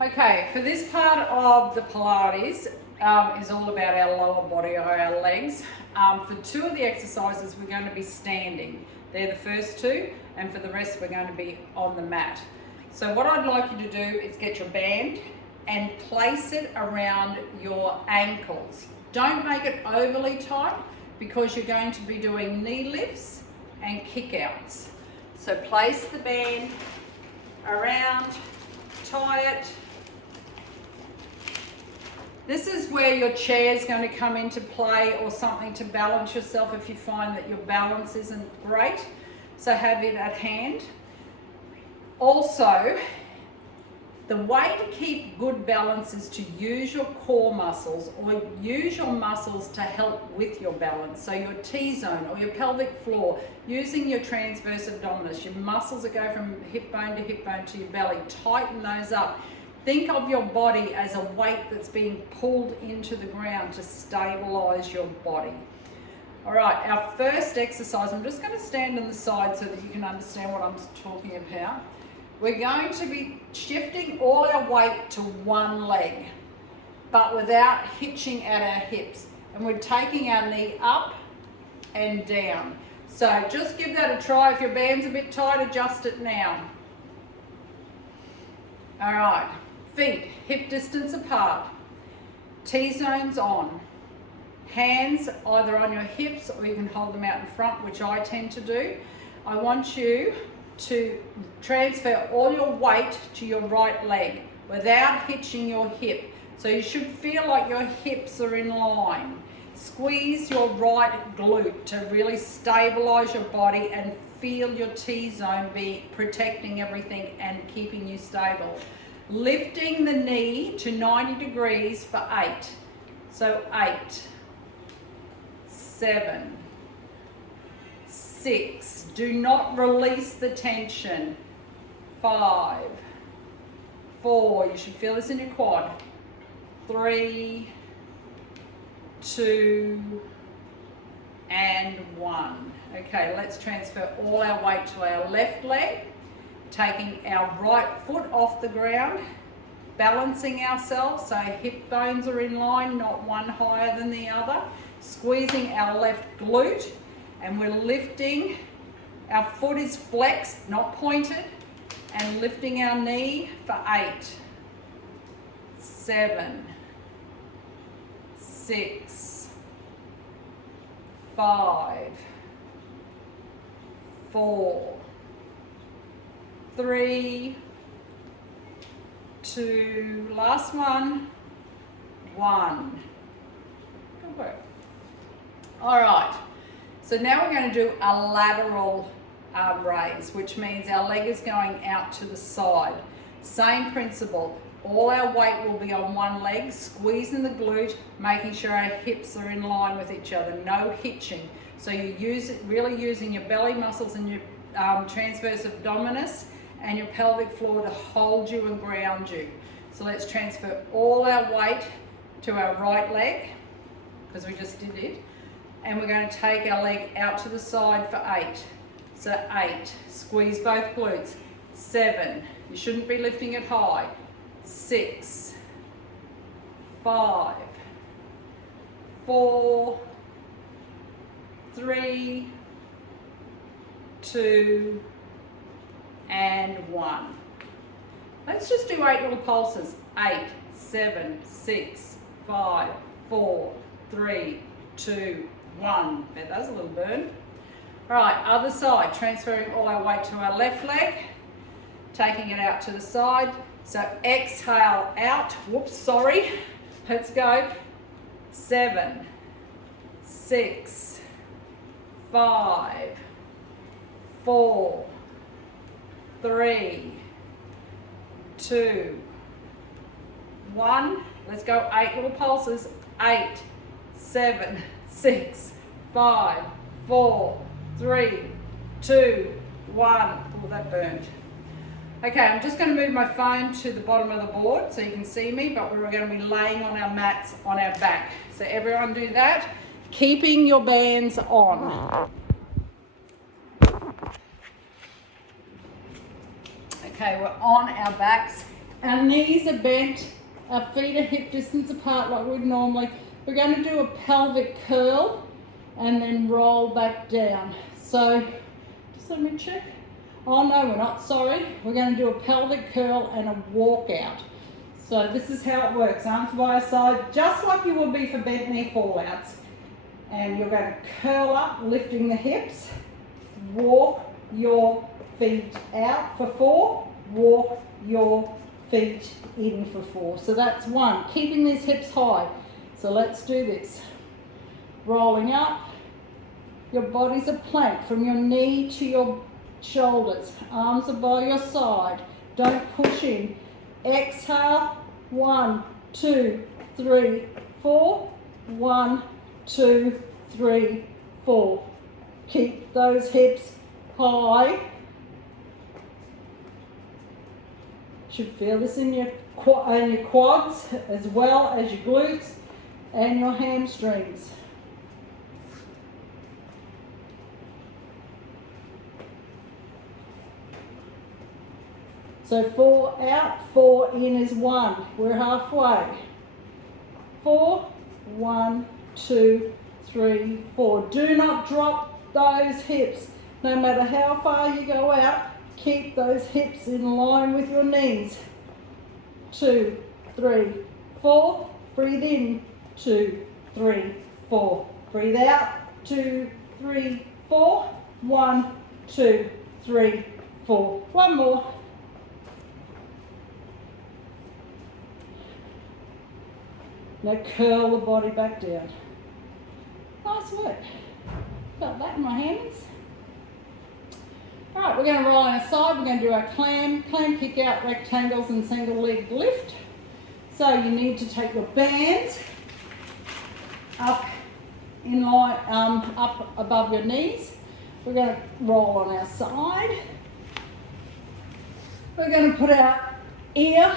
Okay, for this part of the Pilates is all about our lower body or our legs. For two of the exercises, we're going to be standing. They're the first two, and for the rest, we're going to be on the mat. So what I'd like you to do is get your band and place it around your ankles. Don't make it overly tight because you're going to be doing knee lifts and kick outs. So place the band around, tie it. This is where your chair is going to come into play, or something to balance yourself if you find that your balance isn't great. So have it at hand. Also, the way to keep good balance is to use your core muscles or use your muscles to help with your balance. So your T-zone or your pelvic floor, using your transverse abdominis, your muscles that go from hip bone to your belly, tighten those up. Think of your body as a weight that's being pulled into the ground to stabilize your body. All right, our first exercise, I'm just going to stand on the side so that you can understand what I'm talking about. We're going to be shifting all our weight to one leg, but without hitching at our hips. And we're taking our knee up and down. So just give that a try. If your band's a bit tight, adjust it now. All right, feet hip distance apart, T-zones on. Hands either on your hips or you can hold them out in front, which I tend to do. I want you to transfer all your weight to your right leg without hitching your hip. So you should feel like your hips are in line. Squeeze your right glute to really stabilize your body and feel your T-zone be protecting everything and keeping you stable. Lifting the knee to 90 degrees for 8. So 8, 7, 6. Do not release the tension. 5, 4. You should feel this in your quad. 3, 2, and 1. Okay, let's transfer all our weight to our left leg, taking our right foot off the ground, balancing ourselves so hip bones are in line, not one higher than the other, squeezing our left glute, and we're lifting. Our foot is flexed, not pointed, and lifting our knee for 8, 7, 6, 5, 4, 3, 2, last one, 1. Good work. All right, so now we're going to do a lateral raise, which means our leg is going out to the side. Same principle. All our weight will be on one leg, squeezing the glute, making sure our hips are in line with each other, no hitching. So you use it, really using your belly muscles and your transverse abdominis and your pelvic floor to hold you and ground you. So let's transfer all our weight to our right leg, because we just did it. And we're going to take our leg out to the side for 8. So 8, squeeze both glutes. 7, you shouldn't be lifting it high. 6, 5, 4, 3, 2, and 1. Let's just do 8 little pulses. 8, 7, 6, 5, 4, 3, 2, 1. Bet that's a little burn. All right, other side, transferring all our weight to our left leg, taking it out to the side. So exhale out, whoops, sorry. Let's go. 7, 6, 5, 4, 3, 2, 1. Let's go 8 little pulses. 8, 7, 6, 5, 4, 3, 2, 1. Oh, that burned. Okay, I'm just going to move my phone to the bottom of the board so you can see me, but we're going to be laying on our mats on our back. So everyone do that, keeping your bands on. Okay, we're on our backs Our knees are bent, our feet are hip distance apart like we'd normally. We're going to do a pelvic curl and then roll back down. So, just let me check. Oh no, we're not, sorry. We're going to do a pelvic curl and a walk out. So this is how it works, arms by our side, just like you would be for bent knee fallouts. And you're going to curl up, lifting the hips, walk your feet out for 4, walk your feet in for 4. So that's 1, keeping these hips high. So let's do this. Rolling up, your body's a plank from your knee to your shoulders, arms are by your side, don't push in. Exhale, 1, 2, 3, 4, 1, 2, 3, 4. Keep those hips high. Should feel this in your quads as well as your glutes and your hamstrings. So 4 out, 4 in is 1. We're halfway. 4, 1, 2, 3, 4. Do not drop those hips. No matter how far you go out, keep those hips in line with your knees. 2, 3, 4. Breathe in. 2, 3, 4. Breathe out. 2, 3, 4. 1, 2, 3, 4. One more. Now curl the body back down. Nice work. Felt that in my hands. All right, we're going to roll on our side. We're going to do our clam, kick out, rectangles and single leg lift. So you need to take your bands up in line, up above your knees. We're going to roll on our side. We're going to put our ear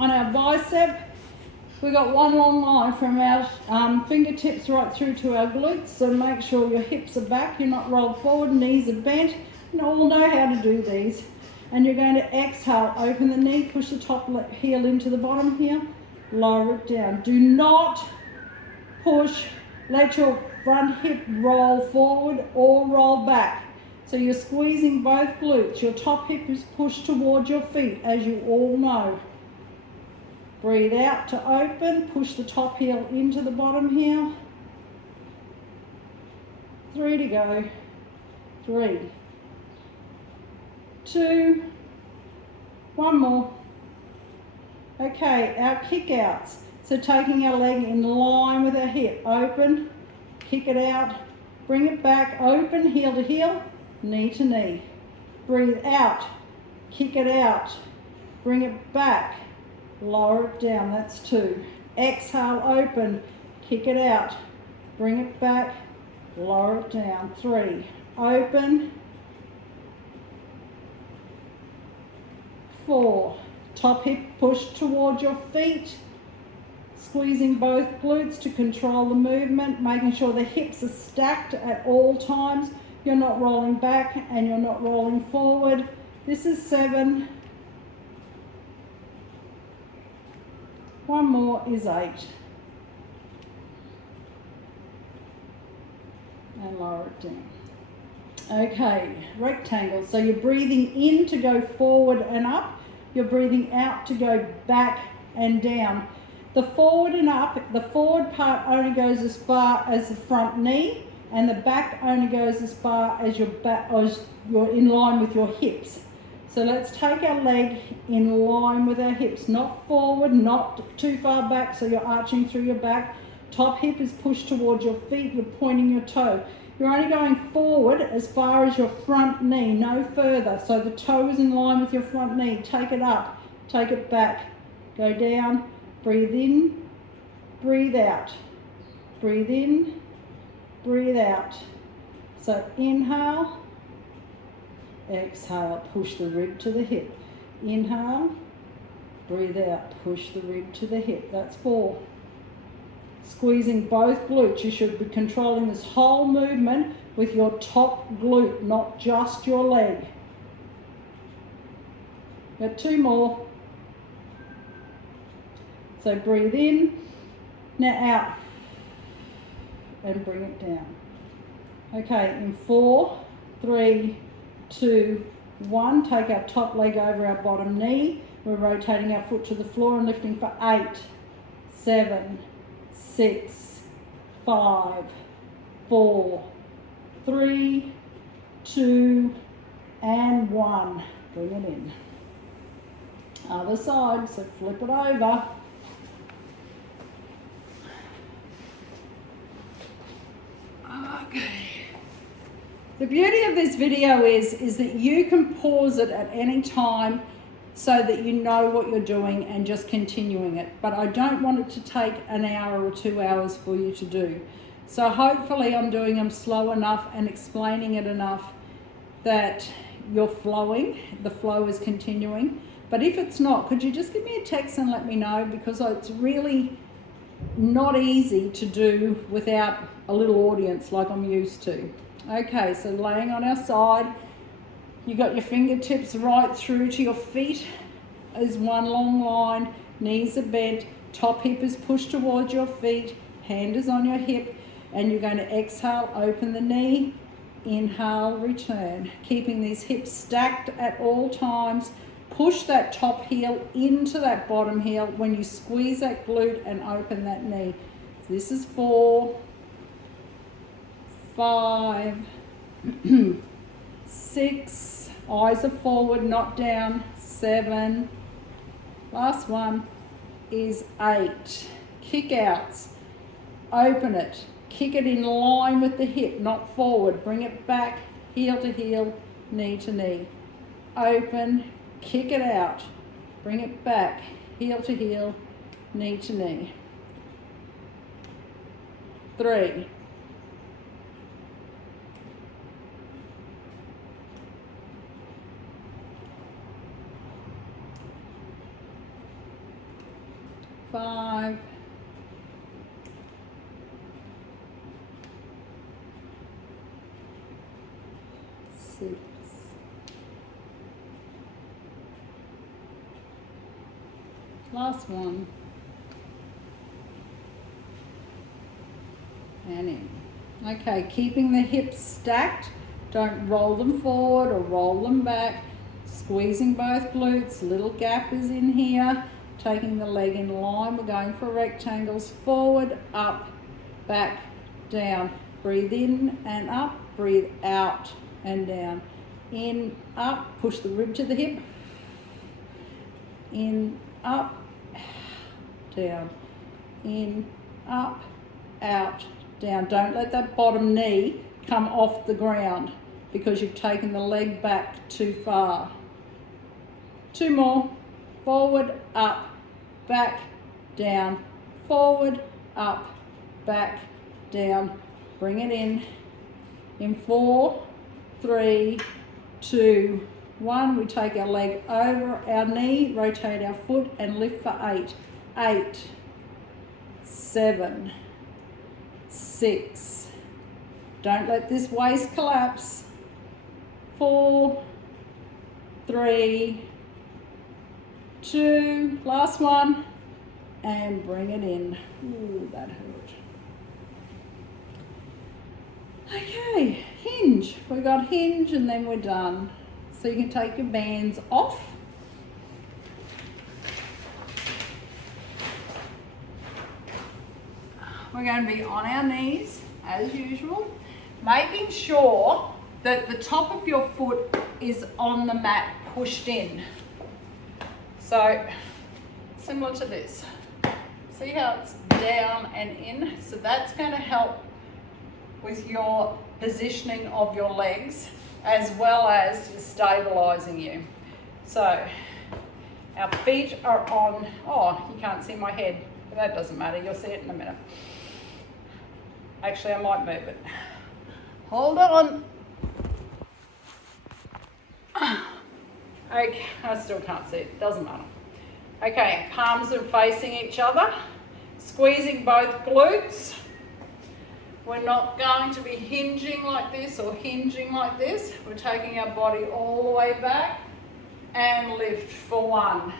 on our bicep. We've got one long line from our fingertips right through to our glutes, so make sure your hips are back, you're not rolled forward, knees are bent. You all know how to do these. And you're going to exhale, open the knee, push the top heel into the bottom here, lower it down. Do not push, let your front hip roll forward or roll back. So you're squeezing both glutes, your top hip is pushed towards your feet, as you all know. Breathe out to open, push the top heel into the bottom here. 3 to go. 3, 2, 1 more. Okay, our kick outs. So taking our leg in line with our hip, open, kick it out, bring it back, open, heel to heel, knee to knee. Breathe out, kick it out, bring it back, lower it down, that's 2. Exhale, open, kick it out, bring it back, lower it down, 3. Open, 4. Top hip pushed towards your feet, squeezing both glutes to control the movement, making sure the hips are stacked at all times. You're not rolling back and you're not rolling forward. This is 7. 1 more is 8. And lower it down. Okay, rectangle. So you're breathing in to go forward and up. You're breathing out to go back and down. The forward and up, the forward part only goes as far as the front knee, and the back only goes as far as your back, as you're in line with your hips. So let's take our leg in line with our hips, not forward, not too far back, so you're arching through your back. Top hip is pushed towards your feet, you're pointing your toe. You're only going forward as far as your front knee, no further. So the toe is in line with your front knee. Take it up, take it back, go down, breathe in, breathe out, breathe in, breathe out. So inhale, exhale, push the rib to the hip. Inhale, breathe out, push the rib to the hip. That's 4. Squeezing both glutes. You should be controlling this whole movement with your top glute, not just your leg. Got 2 more. So breathe in, now out, and bring it down. Okay, in 4, 3, 2, 1, take our top leg over our bottom knee. We're rotating our foot to the floor and lifting for 8, 7, 6, 5, 4, 3, 2, and 1. Bring it in. Other side, so flip it over. Okay. The beauty of this video is that you can pause it at any time so that you know what you're doing and just continuing it. But I don't want it to take an hour or 2 hours for you to do. So hopefully I'm doing them slow enough and explaining it enough that you're flowing, the flow is continuing. But if it's not, could you just give me a text and let me know, because it's really not easy to do without a little audience like I'm used to. Okay, so laying on our side, you got your fingertips right through to your feet as one long line, knees are bent, top hip is pushed towards your feet, hand is on your hip, and you're going to exhale, open the knee, inhale, return. Keeping these hips stacked at all times. Push that top heel into that bottom heel when you squeeze that glute and open that knee. So this is 4, 5, 6, eyes are forward, not down, 7, last one is 8. Kick outs, open it, kick it in line with the hip, not forward, bring it back, heel to heel, knee to knee, open, kick it out, bring it back, heel to heel, knee to knee. 3, 5, 6, 1, and in. Okay, keeping the hips stacked, don't roll them forward or roll them back, squeezing both glutes, little gap is in here, taking the leg in line, we're going for rectangles, forward, up, back, down, breathe in and up, breathe out and down, in, up, push the rib to the hip, in, up, down, in, up, out, down. Don't let that bottom knee come off the ground because you've taken the leg back too far. 2 more, forward, up, back, down, forward, up, back, down, bring it in 4, 3, 2, 1, we take our leg over our knee, rotate our foot and lift for 8, 8, 7, 6, don't let this waist collapse, 4, 3, 2, last one, and bring it in. Ooh, that hurt. Okay, hinge. We got hinge and then we're done. So you can take your bands off. We're going to be on our knees as usual, making sure that the top of your foot is on the mat, pushed in. So similar to this. See how it's down and in? So that's going to help with your positioning of your legs as well as stabilizing you. So our feet are on, oh, you can't see my head, but that doesn't matter, you'll see it in a minute. Actually, I might move it. Hold on. Okay, I still can't see it, doesn't matter. Okay, palms are facing each other, squeezing both glutes. We're not going to be hinging like this or hinging like this. We're taking our body all the way back and lift for 1,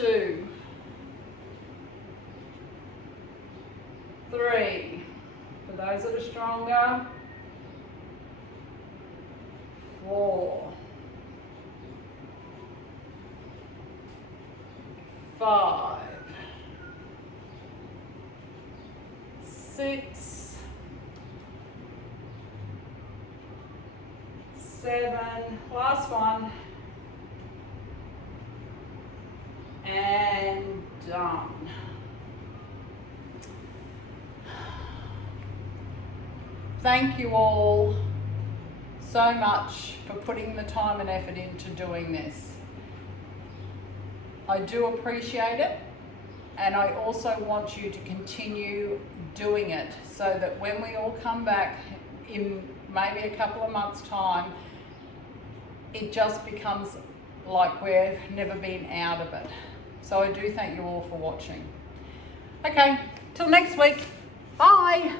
2, 3, for those that are stronger, 4, 5, 6, 7, last one, and done. Thank you all so much for putting the time and effort into doing this. I do appreciate it, and I also want you to continue doing it so that when we all come back in maybe a couple of months' time, it just becomes like we've never been out of it. So I do thank you all for watching. Okay, till next week. Bye.